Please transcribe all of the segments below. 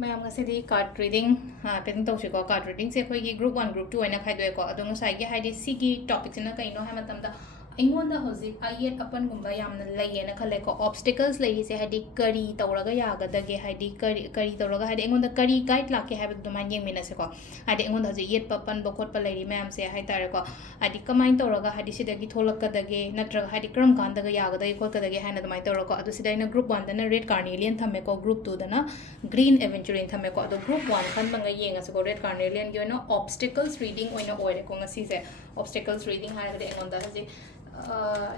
Ma'am ngasi card reading pen tawsi ko card reading se khoi gi group 1 group 2 aina khaidoi ko adong sai gi haidi sigi topic sina kaino ha matam da ingon da hoji ayet apan gumba yamna layena khale ko obstacles lai se haidi kari tawraga yaga da ge haidi kari tawraga haidi ingon da kari guide la ke ha du man yeng mina se ko haidi ingon da hoji yet papan bokot pa lai ma'am से high तारे को हादी कमाइन तौरगा हादी सिदगी थोलकदगे नत्रग हादी क्रम कांदगा यागदगे खोलकदगे हाइना दमाइ तौरको अदु सिदाइना group 1 दना red carnelian थमेको group 2 दना green aventurine थमेको अदु group 1 खन मंगा येंगासको रेड कार्नेलियन गी ओइना ऑब्स्टिकल्स रीडिंग ओइना ओइरे को ngasi से ऑब्स्टिकल्स रीडिंग हाइगदे एंगोंदा हजि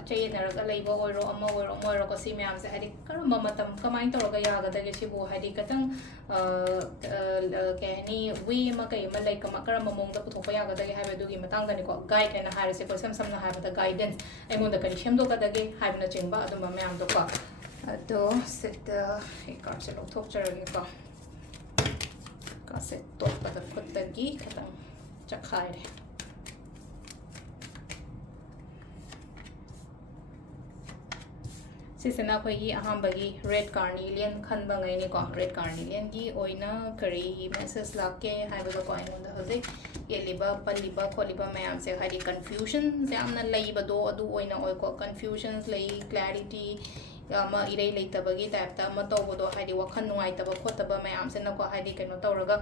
चयनरगा लेबो ओइरो अमा ओइरो मोइरो को सी मैम से हादी करम मतम कमाइन तौरगा यागदगे सिबो हादी कतंग कहनी वे मा कई मा लाइक मा करम मोंग दा पुथोपा यागदगे हाइबे दुगी मतंग दनि को गाइड एना हाइरसे को सम समना हाइबे गाइडेंस एंगोंदा कनि सेमदो कदगे हाइबना चिंबा अदुमा मैम दो को अदो सेट एक कार्ड से लो थोप चरगे को का सेट तो पद खुदगी खतंग चखाइरे सिसना खोई अहमबगी रेड कार्नेलियन खनबा ngैनि को रेड कार्नेलियन की ओइना करी मैसेज लाके हाइबो को आइनोंदा हजे येलिबा पलिबा खोलिबा मैम से हाइडी कंफ्यूजन से आमना लईबा दो अदु ओइना ओइ को कंफ्यूजन्स लई clarity ama irei leitabagi type ma tawbodo haidi wakhan nuai taba khotaba mayam se na ko haidi keno tawraga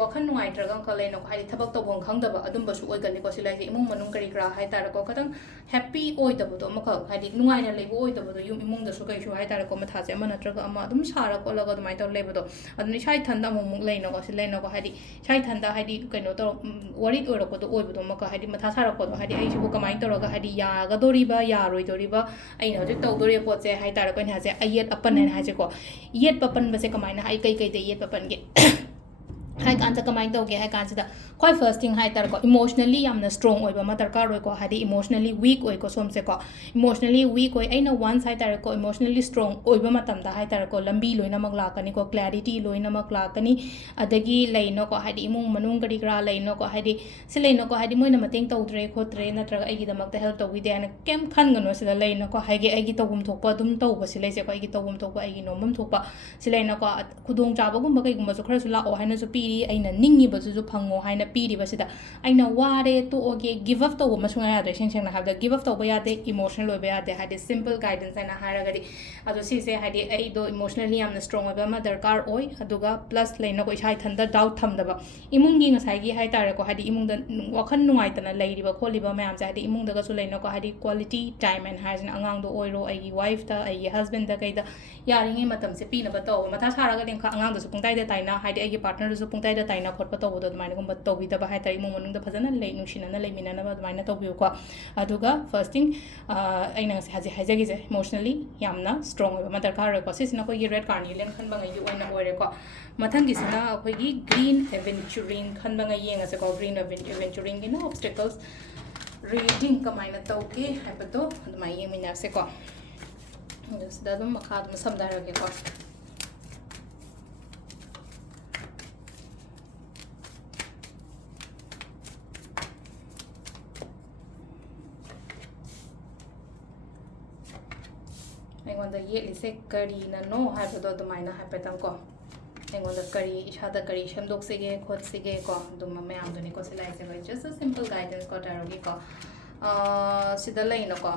wakhan nuai traga khale no haidi thabak tawbon khangdaba adumba su oi gani ko silai se imung manung kari kra hai tar ko kadang happy oi tabo ma kha haidi nuai na leibo oi tabo yum imung da su kai su hai tar ko ma tha se ma natraga ama adum sara ko laga dumai taw leibo aduni sai thanda mung lei no ko silai no ko haidi sai thanda haidi keno taw worried oi ro ko do oi bo ma ka haidi ma tha sara ko do haidi ai su ko kamai tawraga haidi ya ga doriba ya roi doriba ai na hojik taw dori po che hai tar ko ne haje ayet apan ne haje ko yet papan base kamaina hai kai kai de yet papan ge hai kan ta kamain to ge hai kan da koi first thing hai tar ko emotionally yamna strong oi ba ma tar ka roi ko hadi emotionally weak oi ko som se ko emotionally weak oi aina one side tar ko emotionally strong oi ba matam da hai tar ko lambi loina mak la kani ko clarity loina mak la kani adagi leino ko hadi imung manung kadi gra leino ko hadi se leino ko hadi moina mateng tawdre khotre natraga ai gi damak ta help tawi de ana kem khan gano se leino ko hai ge ai gi tawum thokpa dum tawba se lei se ko ai gi tawum thokpa ai gi nomam thokpa se leino ko khudong chaba gum ba kai gum so khara su la o haina su piri aina ningi ba su phango haina piri basida aina ware to oge give up to masung ya de sing sing na have the give up to ba ya de emotional lo ba ya de had simple guidance aina hara gadi ado si se hadi ai do emotionally am strong ba ma darkar oi aduga plus leina ko isai thanda doubt tham da ba imung gi ngasai gi hai tare ko hadi imung da wakhan nuai tana leiri ba kholi ba ma am ja hadi imung da ga su leina ko hadi quality time and has angang do oi ro ai gi wife da ai gi husband da kai da yaringi matam se pi na ba to matha sara ga den kha angang da su pungtai da taina hadi ai gi partner su pungtai da taina khot pa to bo do mai gum ba to bi da ba hai tari mung da phajana lei nushina lei mina na ba mai na to bi ko aduga first thing aina se haji haja gi je emotionally yamna strong ba ma darkar ro ko sisina ko gi red carnelian khan ba ngai gi oina oire ko mathang gi sina ko gi green aventurine khan ba ngai yenga se ko green aventurine gi na obstacles reading ka mai na to ke ha ba to mai yeng mina se ko just da dum makha dum samdar ge ko the yet say Kari na no have to do mine have petam ko. And on the Kari, each other Kari, Shamdok sige, Kot sige ko, do my man, the Nicosilize, just a simple guidance got a rogiko. Sidalay no ko.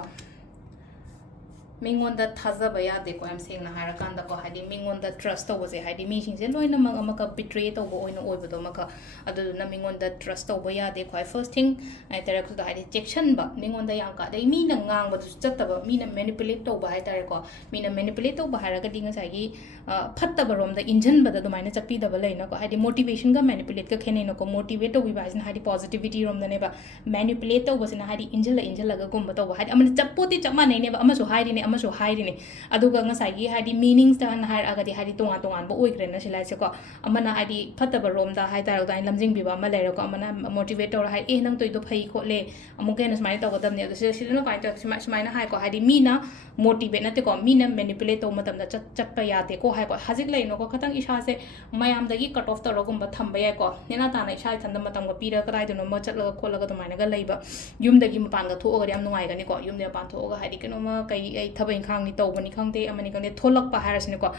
Mingon that Taza Bayade ko, I'm saying the Harakanda ko, had Mingon that trust was a hiding meeting, and no in a maka betrayed over in over the maka, other than Mingon that trust over Yade ko. First thing, I tell the ejection, but Mingon the Yanka, they mean a gang, but just about mean a manipulate over Hitarako, mean a manipulate over Haragading as I Patabarum, the engine, but the minus a pida valeno, had a motivation go manipulate the Kenoko, motivate over and had positivity from the neighbor, manipulator was in a hiding angel like a gumba over had. I mean, it's a put it a man, never almost hiding it. So hiding aduga ngasai gi hadi meanings ta han har agadi hadi tonga tongan bo oi grena silai se ko amana hadi phataba rom da hai tar da lamjing bi ba ma lero ko amana motivator hai e nang toi do phai ko le amu ken smai ta godam ne se silno kai ta smai na hai ko hadi mina motivate na te ko mina manipulate to matam da chat pa ya te ko hai ko hajik lai no ko khatang isha se mayam da gi cut off ta ro gum ba thamba ya ko nena ta na isha thanda matam ga pira ka dai do no ma chat la ko la ga to mai na ga leiba yum da gi ma pan ga tho ga yam nungai ga ni ko yum de pan tho ga hadi keno ma kai ai ꯊꯕꯛ ꯏꯪꯈꯥꯡꯅꯤ ꯇꯧꯕꯅꯤ ꯈꯪꯗꯦ ꯑꯃꯅꯤ ꯈꯪꯗꯦ ꯊꯣꯛꯂꯛꯄ ꯍꯥꯏꯔꯁꯤꯅꯀꯣ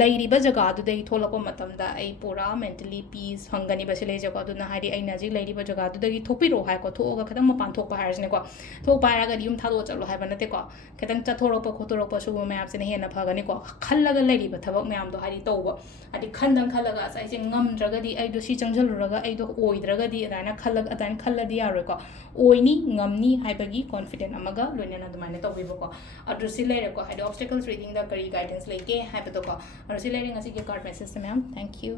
ꯂꯩꯔꯤꯕ ꯖꯒꯥꯗꯨꯗꯒꯤ ꯊꯣꯛꯂꯛꯄ ꯃꯇꯝꯗ ꯑꯩ ꯄꯨꯔꯥ mentally peace ꯐꯪꯒꯅꯤꯕ ꯁꯤ ꯂꯩꯖꯀꯣ ꯑꯗꯨꯅ ꯍꯥꯏꯗꯤ ꯑꯩꯅ ꯍꯧꯖꯤꯛ ꯂꯩꯔꯤꯕ ꯖꯒꯥꯗꯨꯗꯒꯤ ꯊꯣꯛꯄꯤꯔꯛꯑꯣ ꯍꯥꯏꯀꯣ ꯊꯣꯛꯑꯒ ꯈꯤꯇꯪ ꯃꯄꯥꯟ ꯊꯣꯛꯄ ꯍꯥꯏꯔꯁꯤꯅꯀꯣ ꯊꯣꯛꯄ ꯍꯥꯏꯔꯒꯗꯤ ꯌꯨꯝ ꯊꯥꯗꯣꯛꯑ ꯆꯠꯂꯣ ꯍꯥꯏꯕ ꯅꯠꯇꯦꯀꯣ ꯈꯤꯇꯪ ꯆꯠꯊꯣꯔꯛꯄ ꯈꯣꯠꯇꯣꯔꯛꯄ ꯁꯤꯒꯨꯝꯕ ꯃꯌꯥꯝꯁꯤꯅ ꯍꯦꯟꯅ ꯐꯒꯅꯤꯀꯣ ꯈꯜꯂꯒ ꯂꯩꯔꯤꯕ ꯊꯕꯛ ꯃꯌꯥꯝꯗꯣ ꯍꯥꯏꯗꯤ ꯇꯧꯕ ꯍꯥꯏꯗꯤ ꯈꯜꯂꯒ ꯑꯁ ꯑꯩꯁꯦ ꯉꯝꯗ꯭ꯔꯒꯗꯤ ꯑꯩꯗꯣ ꯁꯤ ꯆꯪꯁꯤꯜꯂꯨꯔꯒ ꯑꯩꯗꯣ ꯑꯣꯏꯗ꯭ꯔꯒꯗꯤ ꯑꯗꯨꯃꯥꯏꯅ ꯈꯜꯂꯗꯤ ꯌꯥꯔꯣꯏꯀꯣ ꯑꯣꯏꯅꯤ ꯉꯝꯅꯤ ꯍꯥꯏꯕꯒꯤ ꯀꯣꯟꯐꯤꯗꯦꯟ ꯑꯃꯒ ꯂꯣꯏꯅꯅ ꯑꯗꯨꯃꯥꯏꯅ ꯇꯧꯕꯤꯕꯀꯣ ꯑꯗꯨ ꯁꯤ ꯂꯩꯔꯦꯀꯣ ꯍꯥꯏꯗꯤ ꯑꯣꯕꯁꯇꯦꯀꯜꯁ ꯔꯤꯗꯤꯡꯗ ꯀꯔꯤ ꯒꯥꯏꯗꯦꯟꯁ ꯂꯩꯒꯦ ꯍꯥꯏꯕꯗꯣꯀꯣ ꯑꯗꯨ ꯁꯤ ꯂꯩꯔꯦ ꯉꯁꯤꯒꯤ ꯀꯥꯔꯠ ꯃꯦꯁꯦꯖꯁꯦ ꯃꯌꯥꯝ ꯊꯦꯡꯛ ꯌꯨ